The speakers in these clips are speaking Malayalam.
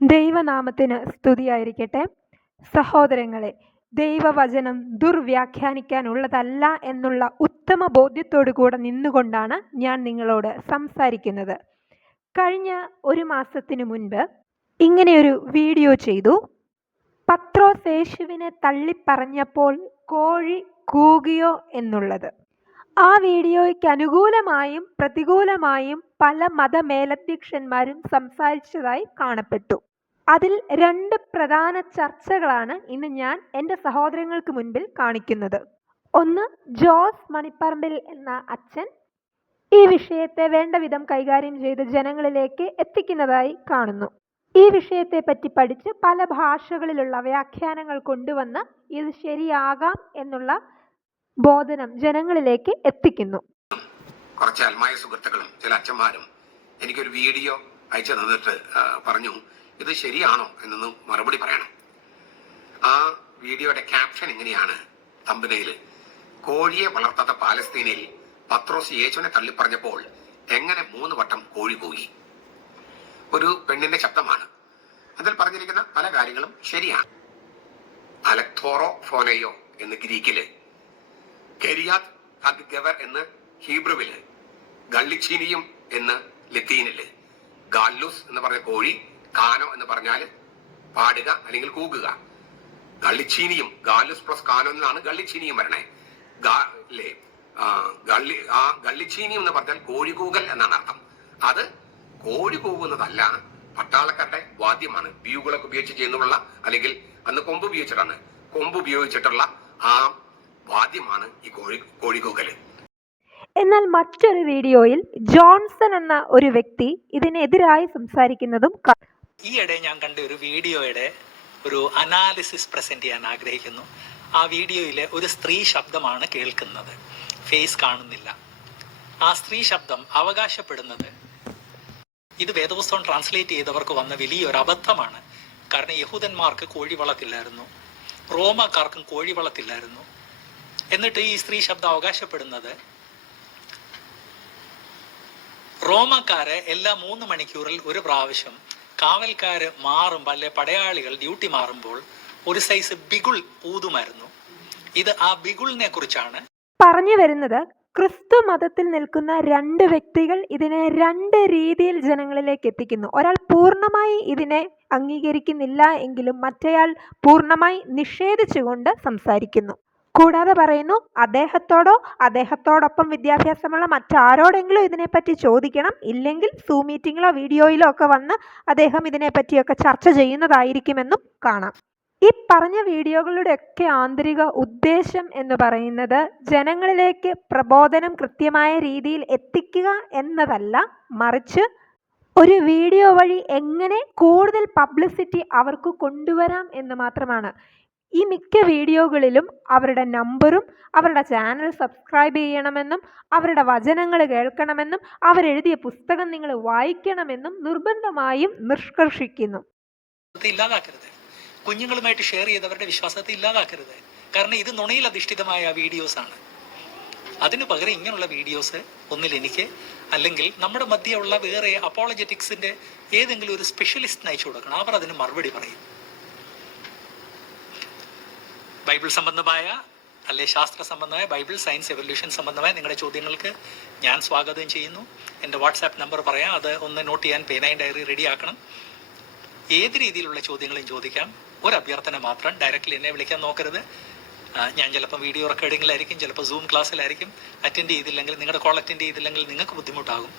ദൈവനാമത്തിന് സ്തുതിയായിരിക്കട്ടെ. സഹോദരങ്ങളെ ദൈവവചനം ദുർവ്യാഖ്യാനിക്കാനുള്ളതല്ല എന്നുള്ള ഉത്തമ ബോധ്യത്തോടു കൂടെ നിന്നുകൊണ്ടാണ് ഞാൻ നിങ്ങളോട് സംസാരിക്കുന്നത്. കഴിഞ്ഞ ഒരു മാസത്തിനു മുൻപ് ഇങ്ങനെയൊരു വീഡിയോ ചെയ്തു. പത്രോശേഷുവിനെ തള്ളിപ്പറഞ്ഞപ്പോൾ കോഴി കൂകിയോ എന്നുള്ളത്. ആ വീഡിയോയ്ക്ക് അനുകൂലമായും പ്രതികൂലമായും പല മതമേലധ്യക്ഷന്മാരും സംസാരിച്ചതായി കാണപ്പെട്ടു. അതിൽ രണ്ട് പ്രധാന ചർച്ചകളാണ് ഇന്ന് ഞാൻ എന്റെ സഹോദരങ്ങൾക്ക് മുൻപിൽ കാണിക്കുന്നത്. ഒന്ന് ജോസ് മണിപ്പറമ്പിൽ എന്ന അച്ഛൻ ഈ വിഷയത്തെ വേണ്ട വിധം കൈകാര്യം ചെയ്ത് ജനങ്ങളിലേക്ക് എത്തിക്കുന്നതായി കാണുന്നു. ഈ വിഷയത്തെ പറ്റി പഠിച്ച് പല ഭാഷകളിലുള്ള വ്യാഖ്യാനങ്ങൾ കൊണ്ടുവന്ന് ഇത് ശരിയാകാം എന്നുള്ള ബോധനം ജനങ്ങളിലേക്ക് എത്തിക്കുന്നു. കുറച്ച് അൽമായ സുഹൃത്തുക്കളും ചില അച്ഛന്മാരും എനിക്കൊരു വീഡിയോ അയച്ചു തന്നിട്ട് പറഞ്ഞു. ഇത് ശരിയാണോ എന്നൊന്ന് മറുപടി പറയണം. ആ വീഡിയോയുടെ ക്യാപ്ഷൻ ഇങ്ങനെയാണ്. തമ്പനയിൽ കോഴിയെ വളർത്താത്ത പാലസ്തീനയിൽ പത്രോസ് യേശുവിനെ തള്ളിപ്പറഞ്ഞപ്പോൾ എങ്ങനെ മൂന്ന് വട്ടം കോഴി പോയി ഒരു പെണ്ണിന്റെ ശബ്ദമാണ്. അതിൽ പറഞ്ഞിരിക്കുന്ന പല കാര്യങ്ങളും ശരിയാണ്. അലക്തോറോ ഫോനയോ എന്ന് ഗ്രീക്കിൽ കെരിയാത് ഹദ്ഗവർ എന്ന് ഹീബ്രുവിൽ ഗള്ളിച്ചീനിയും എന്ന് ലത്തീനിൽ ഗാല്ലൂസ് എന്ന് പറഞ്ഞ കോഴി കാനോ എന്ന് പറഞ്ഞാൽ പാടുക അല്ലെങ്കിൽ കൂകുക. ഗള്ളിച്ചീനിയും ഗാലുസ് പ്ലസ് കാനോ എന്നാണ് ഗള്ളിച്ചീനിയും വരണേ. ഗാല്ലേ ഗള്ളി ആ ഗള്ളിച്ചീനിയും എന്ന് പറഞ്ഞാൽ കോഴി കൂകൽ എന്നാണ് അർത്ഥം. അത് കോഴി കൂകുന്നതല്ല പട്ടാളക്കാരുടെ വാദ്യമാണ്. ബ്യൂകളൊക്കെ ഉപയോഗിച്ച് ചെയ്യുന്നുള്ള അല്ലെങ്കിൽ അന്ന് കൊമ്പ് ഉപയോഗിച്ചിട്ടാണ്. കൊമ്പ് ഉപയോഗിച്ചിട്ടുള്ള ആ വാദ്യമാണ് ഈ കോഴി കോഴികൂകൽ. എന്നാൽ മറ്റൊരു വീഡിയോയിൽ ജോൺസൺ എന്ന ഒരു വ്യക്തി ഇതിനെതിരായി സംസാരിക്കുന്നതും ഈയിടെ ഞാൻ കണ്ട ഒരു വീഡിയോയുടെ ഒരു അനാലിസിസ് പ്രസന്റ് ചെയ്യാൻ ആഗ്രഹിക്കുന്നു. ആ വീഡിയോയിലെ ഒരു സ്ത്രീ ശബ്ദമാണ് കേൾക്കുന്നത്. ഫേസ് കാണുന്നില്ല. ആ സ്ത്രീ ശബ്ദം അവകാശപ്പെടുന്നത് ഇത് വേദപുസ്തകം ട്രാൻസ്ലേറ്റ് ചെയ്തവർക്ക് വന്ന വലിയൊരു അബദ്ധമാണ്. കാരണം യഹൂദന്മാർക്ക് കോഴി വളത്തില്ലായിരുന്നു റോമക്കാർക്കും കോഴി വളത്തില്ലായിരുന്നു എന്നിട്ട് ഈ സ്ത്രീ ശബ്ദം അവകാശപ്പെടുന്നത് റോമക്കാരെ എല്ലാ മൂന്ന് മണിക്കൂറിൽ ഒരു പ്രാവശ്യം കാവൽക്കാര് മാറുമ്പോൾ അല്ലെ പടയാളികൾ ഡ്യൂട്ടി മാറുമ്പോൾ ഒരു സൈസ് ബിഗുൾ ഊതുമായിരുന്നു. ഇത് ആ ബിഗുളിനെ കുറിച്ചാണ്. പറഞ്ഞു വരുന്നത് ക്രിസ്തു മതത്തിൽ നിൽക്കുന്ന രണ്ട് വ്യക്തികൾ ഇതിനെ രണ്ട് രീതിയിൽ ജനങ്ങളിലേക്ക് എത്തിക്കുന്നു. ഒരാൾ പൂർണമായി ഇതിനെ അംഗീകരിക്കുന്നില്ല എങ്കിലും മറ്റേയാൾ പൂർണമായി നിഷേധിച്ചുകൊണ്ട് സംസാരിക്കുന്നു. കൂടാതെ പറയുന്നു അദ്ദേഹത്തോടോ അദ്ദേഹത്തോടൊപ്പം വിദ്യാഭ്യാസമുള്ള മറ്റാരോടെങ്കിലും ഇതിനെപ്പറ്റി ചോദിക്കണം. ഇല്ലെങ്കിൽ സൂ മീറ്റിങ്ങിലോ വീഡിയോയിലോ ഒക്കെ വന്ന് അദ്ദേഹം ഇതിനെപ്പറ്റിയൊക്കെ ചർച്ച ചെയ്യുന്നതായിരിക്കുമെന്നും കാണാം. ഈ പറഞ്ഞ വീഡിയോകളുടെയൊക്കെ ആന്തരിക ഉദ്ദേശം എന്ന് പറയുന്നത് ജനങ്ങളിലേക്ക് പ്രബോധനം കൃത്യമായ രീതിയിൽ എത്തിക്കുക എന്നതല്ല. മറിച്ച് ഒരു വീഡിയോ വഴി എങ്ങനെ കൂടുതൽ പബ്ലിസിറ്റി അവർക്ക് കൊണ്ടുവരാം എന്ന് മാത്രമാണ്. ഈ മിക്ക വീഡിയോകളിലും അവരുടെ നമ്പറും അവരുടെ ചാനൽ സബ്സ്ക്രൈബ് ചെയ്യണമെന്നും അവരുടെ വചനങ്ങൾ കേൾക്കണമെന്നും അവരെഴുതിയ പുസ്തകം നിങ്ങൾ വായിക്കണമെന്നും നിർബന്ധമായും നിഷ്കർഷിക്കുന്നു. ഇല്ലാതാക്കരുത്. കുഞ്ഞുങ്ങളുമായിട്ട് ഷെയർ ചെയ്തവരുടെ വിശ്വാസത്തെ ഇല്ലാതാക്കരുത്. കാരണം ഇത് നുണയിൽ അധിഷ്ഠിതമായ വീഡിയോസ് ആണ്. അതിനു പകരം ഇങ്ങനെയുള്ള വീഡിയോസ് ഒന്നിൽ എനിക്ക് അല്ലെങ്കിൽ നമ്മുടെ മധ്യയുള്ള വേറെ അപ്പോളജറ്റിക്സിന്റെ ഏതെങ്കിലും ഒരു സ്പെഷ്യലിസ്റ്റിന് അയച്ചു കൊടുക്കണം. അവർ അതിന് മറുപടി പറയും. ബൈബിൾ സംബന്ധമായ അല്ലെ ശാസ്ത്ര സംബന്ധമായ ബൈബിൾ സയൻസ് എവല്യൂഷൻ സംബന്ധമായ നിങ്ങളുടെ ചോദ്യങ്ങൾക്ക് ഞാൻ സ്വാഗതം ചെയ്യുന്നു. എന്റെ വാട്സാപ്പ് നമ്പർ പറയാം. അത് ഒന്ന് നോട്ട് ചെയ്യാൻ പേനായി ഡയറി റെഡി ആക്കണം. ഏത് രീതിയിലുള്ള ചോദ്യങ്ങളും ചോദിക്കാം. ഒരു അഭ്യർത്ഥന മാത്രം ഡയറക്റ്റ്ലി എന്നെ വിളിക്കാൻ നോക്കരുത്. ഞാൻ ചിലപ്പോൾ വീഡിയോ റെക്കോർഡിങ്ങിലായിരിക്കും ചിലപ്പോൾ സൂം ക്ലാസ്സിലായിരിക്കും അറ്റൻഡ് ചെയ്തില്ലെങ്കിൽ നിങ്ങളുടെ കോൾ അറ്റൻഡ് ചെയ്തില്ലെങ്കിൽ നിങ്ങൾക്ക് ബുദ്ധിമുട്ടാകും.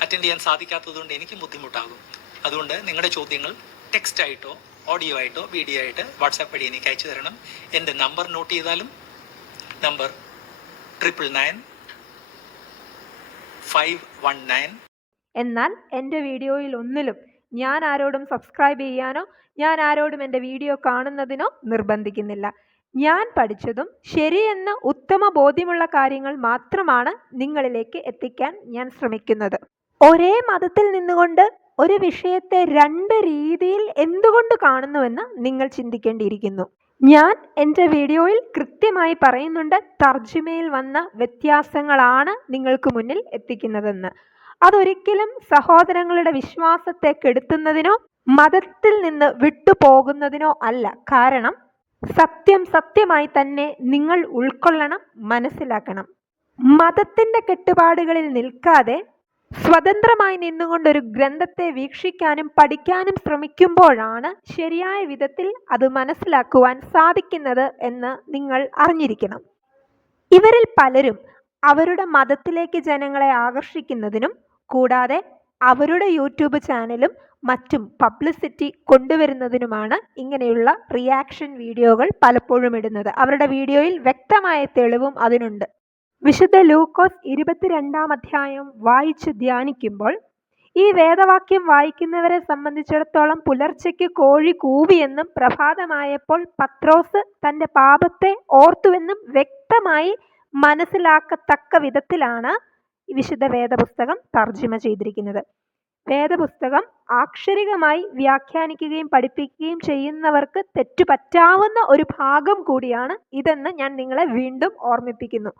അറ്റൻഡ് ചെയ്യാൻ സാധിക്കാത്തതുകൊണ്ട് എനിക്കും ബുദ്ധിമുട്ടാകും. അതുകൊണ്ട് നിങ്ങളുടെ ചോദ്യങ്ങൾ ടെക്സ്റ്റ് ആയിട്ടോ ഓഡിയോ ആയിട്ടോ വീഡിയോ ആയിട്ട് വാട്സാപ്പ് വഴി എനിക്ക് അയച്ചു തരണം. എന്റെ നമ്പർ നോട്ട് ചെയ്താലും number triple nine five one nine എന്നാൽ എന്റെ വീഡിയോയിൽ ഒന്നിലും ഞാൻ ആരോടും സബ്സ്ക്രൈബ് ചെയ്യാനോ ഞാൻ ആരോടും എന്റെ വീഡിയോ കാണുന്നതിനോ നിർബന്ധിക്കുന്നില്ല. ഞാൻ പഠിച്ചതും ശരിയെന്ന് ഉത്തമ ബോധ്യമുള്ള കാര്യങ്ങൾ മാത്രമാണ് നിങ്ങളിലേക്ക് എത്തിക്കാൻ ഞാൻ ശ്രമിക്കുന്നത്. ഒരേ മതത്തിൽ നിന്നുകൊണ്ട് ഒരു വിഷയത്തെ രണ്ട് രീതിയിൽ എന്തുകൊണ്ട് കാണുന്നുവെന്ന് നിങ്ങൾ ചിന്തിക്കേണ്ടിയിരിക്കുന്നു. ഞാൻ എന്റെ വീഡിയോയിൽ കൃത്യമായി പറയുന്നുണ്ട് തർജിമയിൽ വന്ന വ്യത്യാസങ്ങളാണ് നിങ്ങൾക്ക് മുന്നിൽ എത്തിക്കുന്നതെന്ന്. അതൊരിക്കലും സഹോദരങ്ങളുടെ വിശ്വാസത്തെ കെടുത്തുന്നതിനോ മതത്തിൽ നിന്ന് വിട്ടുപോകുന്നതിനോ അല്ല. കാരണം സത്യം സത്യമായി തന്നെ നിങ്ങൾ ഉൾക്കൊള്ളണം മനസ്സിലാക്കണം. മതത്തിന്റെ കെട്ടുപാടുകളിൽ നിൽക്കാതെ സ്വതന്ത്രമായി നിന്നുകൊണ്ട് ഒരു ഗ്രന്ഥത്തെ വീക്ഷിക്കാനും പഠിക്കാനും ശ്രമിക്കുമ്പോഴാണ് ശരിയായ വിധത്തിൽ അത് മനസ്സിലാക്കുവാൻ സാധിക്കുന്നത് എന്ന് നിങ്ങൾ അറിഞ്ഞിരിക്കണം. ഇവരിൽ പലരും അവരുടെ മതത്തിലേക്ക് ജനങ്ങളെ ആകർഷിക്കുന്നതിനും കൂടാതെ അവരുടെ യൂട്യൂബ് ചാനലും മറ്റും പബ്ലിസിറ്റി കൊണ്ടുവരുന്നതിനുമാണ് ഇങ്ങനെയുള്ള റിയാക്ഷൻ വീഡിയോകൾ പലപ്പോഴും ഇടുന്നത്. അവരുടെ വീഡിയോയിൽ വ്യക്തമായ തെളിവും അതിനുണ്ട്. വിശുദ്ധ ലൂക്കോസ് ഇരുപത്തിരണ്ടാം അധ്യായം വായിച്ച് ധ്യാനിക്കുമ്പോൾ ഈ വേദവാക്യം വായിക്കുന്നവരെ സംബന്ധിച്ചിടത്തോളം പുലർച്ചയ്ക്ക് കോഴി കൂവിയെന്നും പ്രഭാതമായപ്പോൾ പത്രോസ് തന്റെ പാപത്തെ ഓർത്തുവെന്നും വ്യക്തമായി മനസ്സിലാക്കത്തക്ക വിധത്തിലാണ് വിശുദ്ധ വേദപുസ്തകം തർജിമ ചെയ്തിരിക്കുന്നത്. വേദപുസ്തകം ആക്ഷരികമായി വ്യാഖ്യാനിക്കുകയും പഠിപ്പിക്കുകയും ചെയ്യുന്നവർക്ക് തെറ്റുപറ്റാവുന്ന ഒരു ഭാഗം കൂടിയാണ് ഇതെന്ന് ഞാൻ നിങ്ങളെ വീണ്ടും ഓർമ്മിപ്പിക്കുന്നു.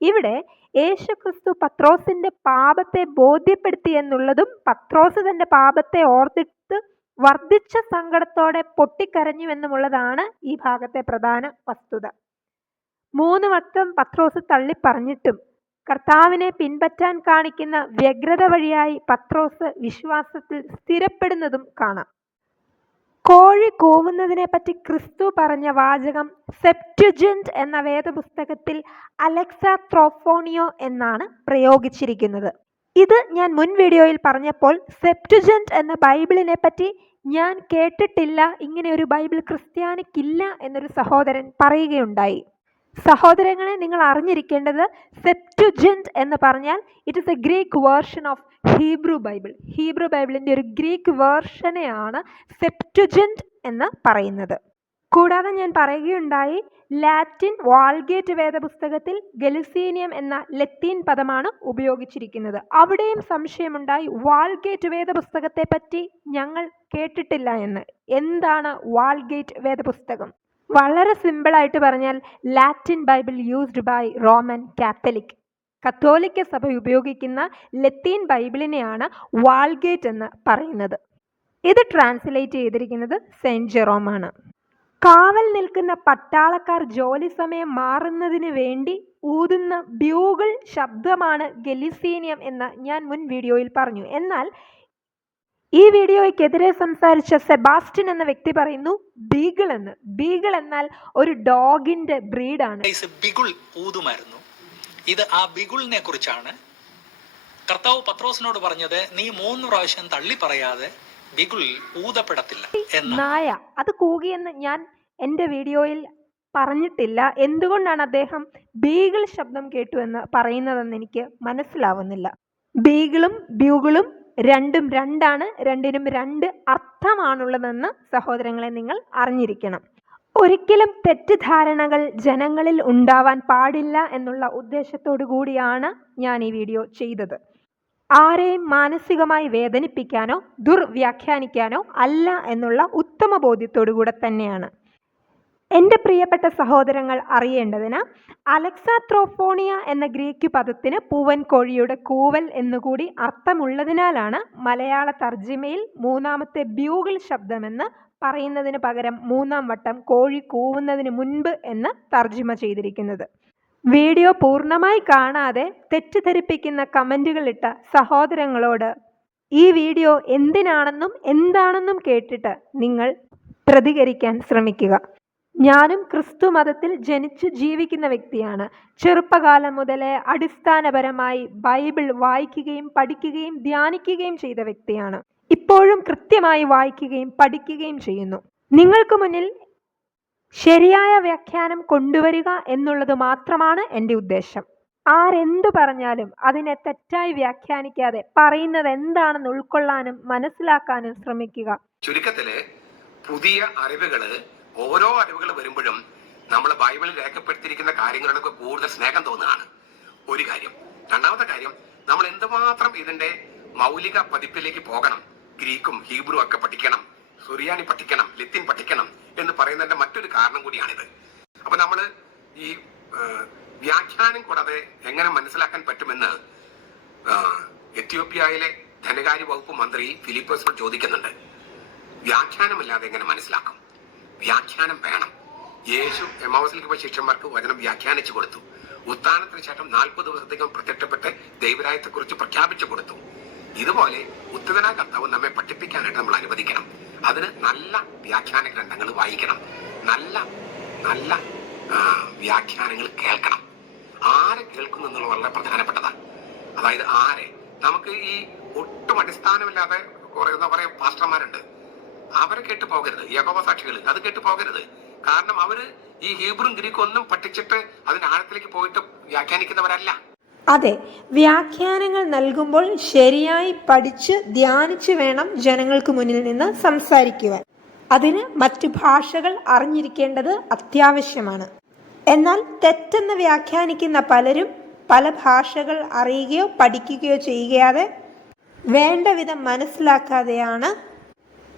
ഇവിടെ യേശുക്രിസ്തു പത്രോസിന്റെ പാപത്തെ ബോധ്യപ്പെടുത്തി എന്നുള്ളതും പത്രോസ് തന്റെ പാപത്തെ ഓർത്തിട്ട് വർദ്ധിച്ച സങ്കടത്തോടെ പൊട്ടിക്കരഞ്ഞു എന്നുമുള്ളതാണ് ഈ ഭാഗത്തെ പ്രധാന വസ്തുത. മൂന്ന് വട്ടം പത്രോസ് തള്ളിപ്പറഞ്ഞിട്ടും കർത്താവിനെ പിൻപറ്റാൻ കാണിക്കുന്ന വ്യഗ്രത വഴിയായി പത്രോസ് വിശ്വാസത്തിൽ സ്ഥിരപ്പെടുന്നതും കാണാം. കോഴി കൂവുന്നതിനെ പറ്റി ക്രിസ്തു പറഞ്ഞ വാചകം സെപ്റ്റുജന്റ് എന്ന വേദപുസ്തകത്തിൽ അലക്സ ത്രോഫോണിയോ എന്നാണ് പ്രയോഗിച്ചിരിക്കുന്നത്. ഇത് ഞാൻ മുൻ വീഡിയോയിൽ പറഞ്ഞപ്പോൾ സെപ്റ്റുജന്റ് എന്ന ബൈബിളിനെ പറ്റി ഞാൻ കേട്ടിട്ടില്ല ഇങ്ങനെ ഒരു ബൈബിൾ ക്രിസ്ത്യാനിക്കില്ല എന്നൊരു സഹോദരൻ പറയുകയുണ്ടായി. സഹോദരങ്ങളെ നിങ്ങൾ അറിഞ്ഞിരിക്കേണ്ടത് സെപ്റ്റുജന്റ് എന്ന് പറഞ്ഞാൽ it is a Greek version of Hebrew Bible Hebrew ബൈബിളിന്റെ ഒരു ഗ്രീക്ക് വേർഷനെയാണ് സെപ്റ്റുജന്റ് എന്ന് പറയുന്നത്. കൂടാതെ ഞാൻ പറയുകയുണ്ടായി ലാറ്റിൻ വാൾഗേറ്റ് വേദപുസ്തകത്തിൽ ഗലിസീനിയം എന്ന ലത്തീൻ പദമാണ് ഉപയോഗിച്ചിരിക്കുന്നത്. അവിടെയും സംശയമുണ്ടായി വാൾഗേറ്റ് വേദപുസ്തകത്തെ പറ്റി ഞങ്ങൾ കേട്ടിട്ടില്ല എന്ന്. എന്താണ് വാൾഗേറ്റ് വേദപുസ്തകം? വളരെ സിമ്പിളായിട്ട് പറഞ്ഞാൽ Latin Bible used by Roman Catholic കത്തോലിക്ക സഭ ഉപയോഗിക്കുന്ന ലത്തീൻ ബൈബിളിനെയാണ് വാൾഗേറ്റ് എന്ന് പറയുന്നത്. ഇത് ട്രാൻസ്ലേറ്റ് ചെയ്തിരിക്കുന്നത് ജെറോം ആണ്. കാവൽ നിൽക്കുന്ന പട്ടാളക്കാർ ജോലി സമയം മാറുന്നതിന് വേണ്ടി ഊതുന്ന ബ്യൂഗിൾ ശബ്ദമാണ് ഗലിസീനിയം എന്ന് ഞാൻ മുൻ വീഡിയോയിൽ പറഞ്ഞു. എന്നാൽ ഈ വീഡിയോയ്ക്കെതിരെ സംസാരിച്ച സെബാസ്റ്റ്യൻ എന്ന വ്യക്തി പറയുന്നു ബീഗിൾ എന്ന്. ബീഗിൾ എന്നാൽ ഒരു ഡോഗിന്റെ ബ്രീഡാണ്. ബിഗുൾ ഊതുമായിരുന്നു. ഇത് ആ ബിഗുളിനെ കുറിച്ചാണ്. കർത്താവ് പത്രോസിനോട് പറഞ്ഞത് നീ മൂന്ന് പ്രാവശ്യം തള്ളി പറയാതെ ബിഗുൾ ഊതപ്പെടത്തില്ല നായ അത് കൂകിയെന്ന് ഞാൻ എന്റെ വീഡിയോയിൽ പറഞ്ഞിട്ടില്ല. എന്തുകൊണ്ടാണ് അദ്ദേഹം ബീഗിൾ ശബ്ദം കേട്ടു എന്ന് പറയുന്നതെന്ന് എനിക്ക് മനസ്സിലാവുന്നില്ല. ബീഗിളും ബ്യൂഗിളും രണ്ടും രണ്ടാണ് രണ്ടിനും രണ്ട് അർത്ഥമാണുള്ളതെന്ന് സഹോദരങ്ങളെ നിങ്ങൾ അറിഞ്ഞിരിക്കണം. ഒരിക്കലും തെറ്റിദ്ധാരണകൾ ജനങ്ങളിൽ ഉണ്ടാവാൻ പാടില്ല എന്നുള്ള ഉദ്ദേശത്തോടു കൂടിയാണ് ഞാൻ ഈ വീഡിയോ ചെയ്തത്. ആരെയും മാനസികമായി വേദനിപ്പിക്കാനോ ദുർവ്യാഖ്യാനിക്കാനോ അല്ല എന്നുള്ള ഉത്തമ ബോധ്യത്തോടു കൂടെ തന്നെയാണ്. എന്റെ പ്രിയപ്പെട്ട സഹോദരങ്ങൾ അറിയേണ്ടതിന് അലക്സാത്രോഫോണിയ എന്ന ഗ്രീക്ക് പദത്തിന് പൂവൻ കോഴിയുടെ കൂവൽ എന്നുകൂടി അർത്ഥമുള്ളതിനാലാണ് മലയാള തർജിമയിൽ മൂന്നാമത്തെ ബ്യൂഗിൾ ശബ്ദമെന്ന് പറയുന്നതിന് പകരം മൂന്നാം വട്ടം കോഴി കൂവുന്നതിന് മുൻപ് എന്ന് തർജിമ ചെയ്തിരിക്കുന്നത്. വീഡിയോ പൂർണമായി കാണാതെ തെറ്റിദ്ധരിപ്പിക്കുന്ന കമന്റുകളിട്ട സഹോദരങ്ങളോട് ഈ വീഡിയോ എന്തിനാണെന്നും എന്താണെന്നും കേട്ടിട്ട് നിങ്ങൾ പ്രതികരിക്കാൻ ശ്രമിക്കുക. ഞാനും ക്രിസ്തു മതത്തിൽ ജനിച്ചു ജീവിക്കുന്ന വ്യക്തിയാണ്. ചെറുപ്പകാലം മുതലേ അടിസ്ഥാനപരമായി ബൈബിൾ വായിക്കുകയും പഠിക്കുകയും ധ്യാനിക്കുകയും ചെയ്ത വ്യക്തിയാണ്. ഇപ്പോഴും കൃത്യമായി വായിക്കുകയും പഠിക്കുകയും ചെയ്യുന്നു. നിങ്ങൾക്ക് മുന്നിൽ ശരിയായ വ്യാഖ്യാനം കൊണ്ടുവരിക എന്നുള്ളത് മാത്രമാണ് എന്റെ ഉദ്ദേശം. ആരെന്തു പറഞ്ഞാലും അതിനെ തെറ്റായി വ്യാഖ്യാനിക്കാതെ പറയുന്നത് എന്താണെന്ന് ഉൾക്കൊള്ളാനും മനസ്സിലാക്കാനും ശ്രമിക്കുക. ചുരുക്കത്തിൽ പുതിയ അറിവുകൾ ഓരോ അറിവുകൾ വരുമ്പോഴും നമ്മൾ ബൈബിളിൽ രേഖപ്പെടുത്തിയിരിക്കുന്ന കാര്യങ്ങളോടൊക്കെ കൂടുതൽ സ്നേഹം തോന്നുകയാണ്. ഒരു കാര്യം. രണ്ടാമത്തെ കാര്യം നമ്മൾ എന്തുമാത്രം ഇതിന്റെ മൗലിക പതിപ്പിലേക്ക് പോകണം. ഗ്രീക്കും ഹീബ്രു ഒക്കെ പഠിക്കണം സുറിയാനി പഠിക്കണം ലത്തിൻ പഠിക്കണം എന്ന് പറയുന്നതിന്റെ മറ്റൊരു കാരണം കൂടിയാണിത്. അപ്പൊ നമ്മൾ ഈ വ്യാഖ്യാനം കൂടാതെ എങ്ങനെ മനസ്സിലാക്കാൻ പറ്റുമെന്ന് എത്യോപ്യയിലെ ധനകാര്യ വകുപ്പ് മന്ത്രി ഫിലിപ്പസ് ചോദിക്കുന്നുണ്ട്. വ്യാഖ്യാനമില്ലാതെ എങ്ങനെ മനസ്സിലാക്കും? വ്യാഖ്യാനം വേണം. യേശു എമാവസിലേക്ക് പോയ ശിഷ്യന്മാർക്ക് വചനം വ്യാഖ്യാനിച്ചു കൊടുത്തു. ഉത്ഥാനത്തിന് ശേഷം നാൽപ്പത് ദിവസത്തേക്കും പ്രത്യക്ഷപ്പെട്ട് ദൈവരായത്തെ കുറിച്ച് പ്രഖ്യാപിച്ചു കൊടുത്തു. ഇതുപോലെ ഉത്തരനാ കർത്താവ് നമ്മെ പഠിപ്പിക്കാനായിട്ട് നമ്മൾ അനുവദിക്കണം. അതിന് നല്ല വ്യാഖ്യാന ഗ്രന്ഥങ്ങൾ വായിക്കണം. നല്ല നല്ല വ്യാഖ്യാനങ്ങൾ കേൾക്കണം. ആരെ കേൾക്കുന്നു എന്നുള്ളത് വളരെ പ്രധാനപ്പെട്ടതാണ്. അതായത് ആരെ? നമുക്ക് ഈ ഒട്ടും അടിസ്ഥാനമില്ലാതെ കുറെ എന്താ പറയാ പാസ്റ്റർമാരുണ്ട്. അവരെ കേട്ട് പോകരുത്. യഹോവ സാക്ഷികൾ അത് കേട്ട് പോകരുത്. കാരണം അവർ ഈ ഹീബ്രും ഗ്രീക്കും ഒന്നും പഠിച്ചിട്ട് അതിന് ആഴത്തിലേക്ക് പോയിട്ട് വ്യാഖ്യാനിക്കുന്നവരല്ല. അതെ വ്യാഖ്യാനങ്ങൾ നൽകുമ്പോൾ ശരിയായി പഠിച്ച് ധ്യാനിച്ച് വേണം ജനങ്ങൾക്ക് മുന്നിൽ നിന്ന് സംസാരിക്കുവാൻ. അതിന് മറ്റു ഭാഷകൾ അറിഞ്ഞിരിക്കേണ്ടത് അത്യാവശ്യമാണ്. എന്നാൽ തെറ്റെന്ന് വ്യാഖ്യാനിക്കുന്ന പലരും പല ഭാഷകൾ അറിയുകയോ പഠിക്കുകയോ ചെയ്യുകയാതെ വേണ്ട വിധം മനസ്സിലാക്കാതെയാണ്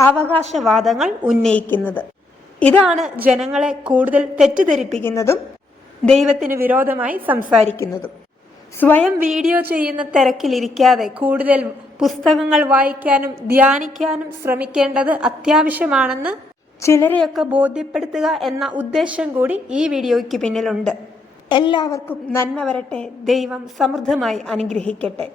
അവകാശവാദങ്ങൾ ഉന്നയിക്കുന്നത്. ഇതാണ് ജനങ്ങളെ കൂടുതൽ തെറ്റിദ്ധരിപ്പിക്കുന്നതും ദൈവത്തിന് വിരോധമായി സംസാരിക്കുന്നതും. സ്വയം വീഡിയോ ചെയ്യുന്ന തിരക്കിലിരിക്കാതെ കൂടുതൽ പുസ്തകങ്ങൾ വായിക്കാനും ധ്യാനിക്കാനും ശ്രമിക്കേണ്ടത് അത്യാവശ്യമാണെന്ന് ചിലരെയൊക്കെ ബോധ്യപ്പെടുത്തുക എന്ന ഉദ്ദേശം കൂടി ഈ വീഡിയോയ്ക്ക് പിന്നിലുണ്ട്. എല്ലാവർക്കും നന്മ വരട്ടെ. ദൈവം സമൃദ്ധമായി അനുഗ്രഹിക്കട്ടെ.